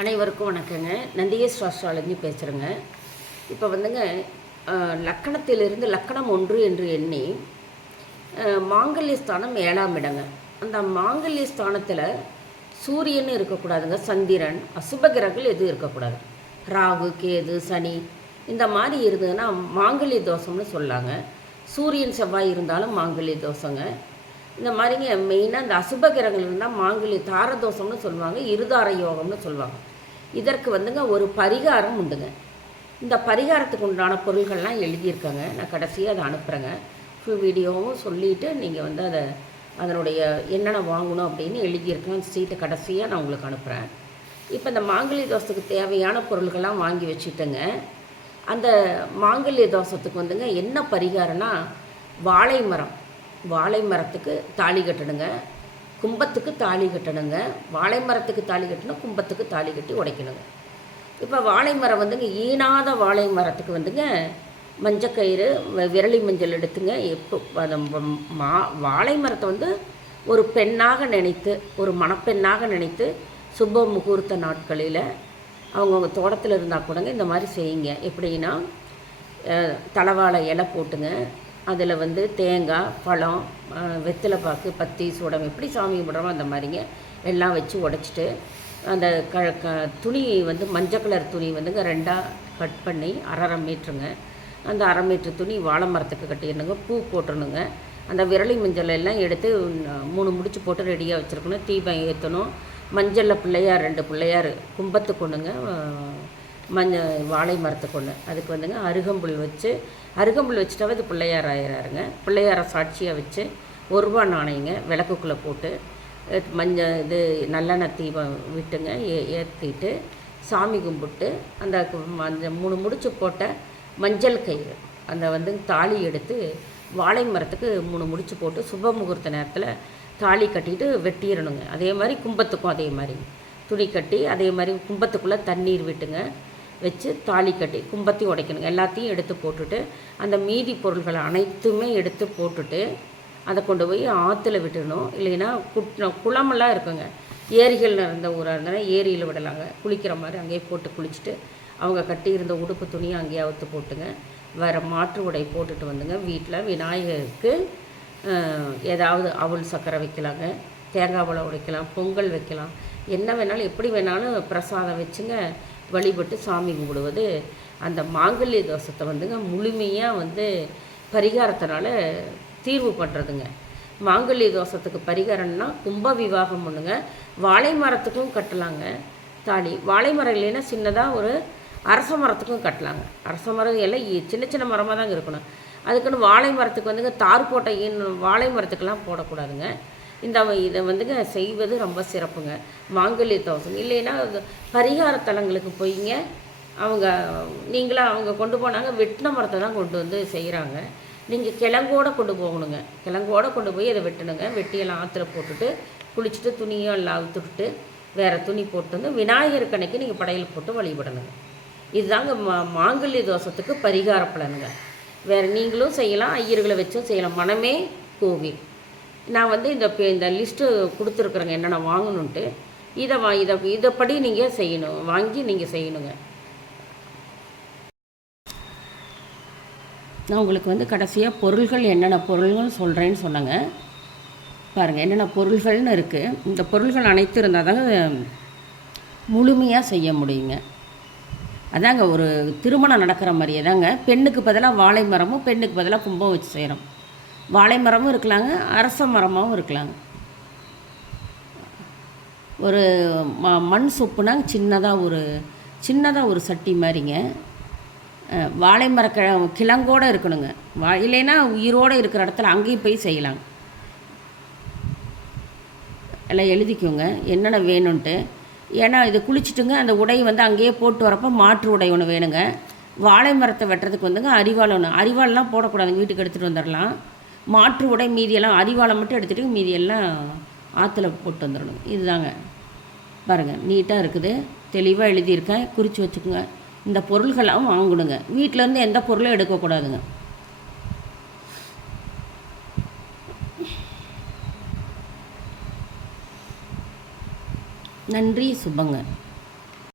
அனைவருக்கும் வணக்கங்க. நந்திகேஸ் அஸ்ட்ராலஜி பேசுகிறேங்க. இப்போ வந்துங்க லக்கணத்திலிருந்து லக்கணம் 1 என்று எண்ணி மாங்கல்ய ஸ்தானம் 7ஆம் இடங்க. அந்த மாங்கல்ய ஸ்தானத்தில் சூரியன் இருக்கக்கூடாதுங்க, சந்திரன், அசுபகிரகங்கள் எதுவும் இருக்கக்கூடாது. ராகு, கேது, சனி இந்த மாதிரி இருந்ததுன்னா மாங்கல்ய தோஷம்னு சொல்லாங்க. சூரியன், செவ்வாய் இருந்தாலும் மாங்கல்ய தோஷங்க. இந்த மாதிரிங்க மெயினாக இந்த அசுபகிரகங்கள் இருந்தால் மாங்கல்ய தாரதோஷம்னு சொல்லுவாங்க, இருதார யோகம்னு சொல்லுவாங்க. இதற்கு வந்துங்க ஒரு பரிகாரம் உண்டுங்க. இந்த பரிகாரத்துக்கு உண்டான பொருள்கள்லாம் எழுதியிருக்காங்க. நான் கடைசியாக அதை அனுப்புகிறேங்க. ஃபுல் வீடியோவும் சொல்லிவிட்டு நீங்கள் வந்து அதனுடைய என்னென்ன வாங்கணும் அப்படின்னு எழுதியிருக்கேன். சீட்டை கடைசியாக நான் உங்களுக்கு அனுப்புகிறேன். இப்போ இந்த மாங்கல்ய தோஷத்துக்கு தேவையான பொருள்கள்லாம் வாங்கி வச்சுட்டேங்க. அந்த மாங்கல்ய தோஷத்துக்கு வந்துங்க என்ன பரிகாரம்னா, வாழை மரத்துக்கு தாலி கட்டணுங்க, கும்பத்துக்கு தாலி கட்டணுங்க. வாழை மரத்துக்கு தாலி கட்டணும், கும்பத்துக்கு தாலி கட்டி உடைக்கணுங்க. இப்போ வாழை மரம் வந்துங்க, ஈனாத வாழை மரத்துக்கு வந்துங்க மஞ்சக்கயிறு, விரலி மஞ்சள் எடுத்துங்க. வாழை மரத்தை வந்து ஒரு பெண்ணாக நினைத்து, ஒரு மணப்பெண்ணாக நினைத்து சுப முகூர்த்த நாட்களில் அவங்கவுங்க தோட்டத்தில் இருந்தால் கூடங்க இந்த மாதிரி செய்யுங்க. எப்படின்னா, தலவாழை இலை போட்டுங்க, அதில் வந்து தேங்காய், பழம், வெத்தலைப்பாக்கு, பத்தி, சூடம் எப்படி சாமி கும்பிட்றோமோ அந்த மாதிரிங்க எல்லாம் வச்சு உடைச்சிட்டு, அந்த துணி வந்து மஞ்சள் கலர் துணி வந்துங்க 2ஆக கட் பண்ணி 1/2 மீட்டருங்க. அந்த 1/2 மீட்ரு துணி வாழை மரத்துக்கு கட்டிடணுங்க. பூ போட்டுடணுங்க. அந்த விரலி மஞ்சள் எல்லாம் எடுத்து 3 முடிச்சு போட்டு ரெடியாக வச்சுருக்கணும். தீபம் ஏற்றணும். மஞ்சளில் பிள்ளையார் 2 பிள்ளையார் கும்பத்துக்கு ஒன்றுங்க, வாழை மரத்துக்கு ஒன்று. அதுக்கு வந்துங்க அருகம்புல் வச்சுட்டாவே அது பிள்ளையார் ஆயிராருங்க. பிள்ளையாரை சாட்சியாக வச்சு 1 ரூபா நாணயங்க விளக்குக்குள்ளே போட்டு இது நல்லெண்ணெய் தீபம் விட்டுங்க ஏற்றிட்டு சாமி கும்பிட்டு அந்த 3 முடிச்சு போட்ட மஞ்சள் கயிறு அந்த வந்து தாலி எடுத்து வாழை மரத்துக்கு 3 முடிச்சு போட்டு சுப முகூர்த்த நேரத்தில் தாலி கட்டிட்டு வெட்டிடணுங்க. அதே மாதிரி கும்பத்துக்கும் அதே மாதிரி துணி கட்டி, அதே மாதிரி கும்பத்துக்குள்ளே தண்ணீர் விட்டுங்க வச்சு தாலி கட்டி கும்பத்தையும் உடைக்கணுங்க. எல்லாத்தையும் எடுத்து போட்டுட்டு அந்த மீதி பொருள்களை அனைத்துமே எடுத்து போட்டுட்டு அதை கொண்டு போய் ஆற்றுல விட்டுடணும். இல்லைன்னா குளமெல்லாம் இருக்குங்க, ஏரிகள் இருந்த ஊராக இருந்தாலும் ஏரியில் விடலாங்க. குளிக்கிற மாதிரி அங்கேயே போட்டு குளிச்சுட்டு அவங்க கட்டியிருந்த உடுப்பு துணியை அங்கேயே அவுத்து போட்டுங்க. வேறு மாற்று உடை போட்டுட்டு வந்துங்க வீட்டில் விநாயகருக்கு ஏதாவது அவல் சக்கரை வைக்கலாங்க, தேங்காய் பழம் உடைக்கலாம், பொங்கல் வைக்கலாம், என்ன வேணாலும் எப்படி வேணாலும் பிரசாதம் வச்சுங்க வழிபட்டு சாமி கும்பிடுவது அந்த மாங்கல்ய தோஷத்தை வந்துங்க முழுமையாக வந்து பரிகாரத்தினால தீர்வு பண்ணுறதுங்க. மாங்கல்ய தோஷத்துக்கு பரிகாரம்னா கும்ப விவாகம் பண்ணுங்க. வாழை மரத்துக்கும் கட்டலாங்க தாலி. வாழை மரம் இல்லைன்னா சின்னதாக ஒரு அரச மரத்துக்கும் கட்டலாங்க. அரச மரம் எல்லாம் சின்ன சின்ன மரமாக தாங்க இருக்கணும். அதுக்குன்னு வாழை மரத்துக்கு வந்துங்க தார் போட்ட வாழை மரத்துக்கெல்லாம் போடக்கூடாதுங்க. இதை வந்துங்க செய்வது ரொம்ப சிறப்புங்க. மாங்கல்ய தோஷம் இல்லைன்னா பரிகார தலங்களுக்கு போய்ங்க அவங்க கொண்டு போனாங்க, வெட்டின மரத்தை தான் கொண்டு வந்து செய்கிறாங்க. நீங்கள் கிழங்கோடு கொண்டு போகணுங்க. கிழங்கோடு கொண்டு போய் அதை வெட்டணுங்க. வெட்டியெல்லாம் ஆற்றுல போட்டுட்டு குளிச்சுட்டு துணியும் எல்லாம் அவுத்துட்டு வேறு துணி போட்டு வந்து விநாயகர் கணக்கு நீங்கள் படையில் போட்டு வழிபடணுங்க. இதுதாங்க மாங்கல்ய தோஷத்துக்கு பரிகார பலனுங்க. வேறு நீங்களும் செய்யலாம், ஐயர்களை வச்சும் செய்யலாம். மனமே கோவில். நான் வந்து இந்த லிஸ்ட்டு கொடுத்துருக்குறேங்க என்னென்ன வாங்கணுன்ட்டு. இதைப்படி நீங்கள் செய்யணும், வாங்கி நீங்கள் செய்யணுங்க. நான் உங்களுக்கு வந்து கடைசியாக பொருள்கள் என்னென்ன பொருள்கள் சொல்கிறேன்னு சொன்னேங்க. பாருங்கள் என்னென்ன பொருள்கள்னு இருக்குது. இந்த பொருள்கள் அனைத்து இருந்தால் தாங்க முழுமையாக செய்ய முடியுங்க. அதாங்க ஒரு திருமணம் நடக்கிற மாதிரியே தாங்க. பெண்ணுக்கு பதிலாக வாழை மரமும் பெண்ணுக்கு பதிலாக கும்பம் வச்சு செய்கிறோம். வாழை மரமும் இருக்கலாங்க, அரச மரமாகவும் இருக்கலாங்க. ஒரு மண் சொப்புனா சின்னதாக ஒரு சட்டி மாதிரிங்க. வாழை மர கிழங்கோடு இருக்கணுங்க. இல்லைன்னா உயிரோடு இருக்கிற இடத்துல அங்கேயும் போய் செய்யலாங்க. எல்லாம் எழுதிக்கோங்க என்னென்ன வேணும்ன்ட்டு. ஏன்னா இது குளிச்சுட்டுங்க அந்த உடை வந்து அங்கேயே போட்டு வரப்போ மாற்று உடை ஒன்று வேணுங்க. வாழை மரத்தை வெட்டுறதுக்கு வந்துங்க அரிவாள்லாம் போடக்கூடாதுங்க, வீட்டுக்கு எடுத்துகிட்டு வந்துடலாம். மாற்று உடை மீதியெல்லாம் அரிவாளை மட்டும் எடுத்துகிட்டு மீதியெல்லாம் ஆற்றுல போட்டு வந்துடணும். இதுதாங்க பாருங்கள், நீட்டாக இருக்குது, தெளிவாக எழுதியிருக்கேன், குறித்து வச்சுக்கோங்க. இந்த பொருள்கள்லாம் வாங்கணுங்க. வீட்டிலேருந்து எந்த பொருளும் எடுக்கக்கூடாதுங்க. நன்றி, சுபங்க.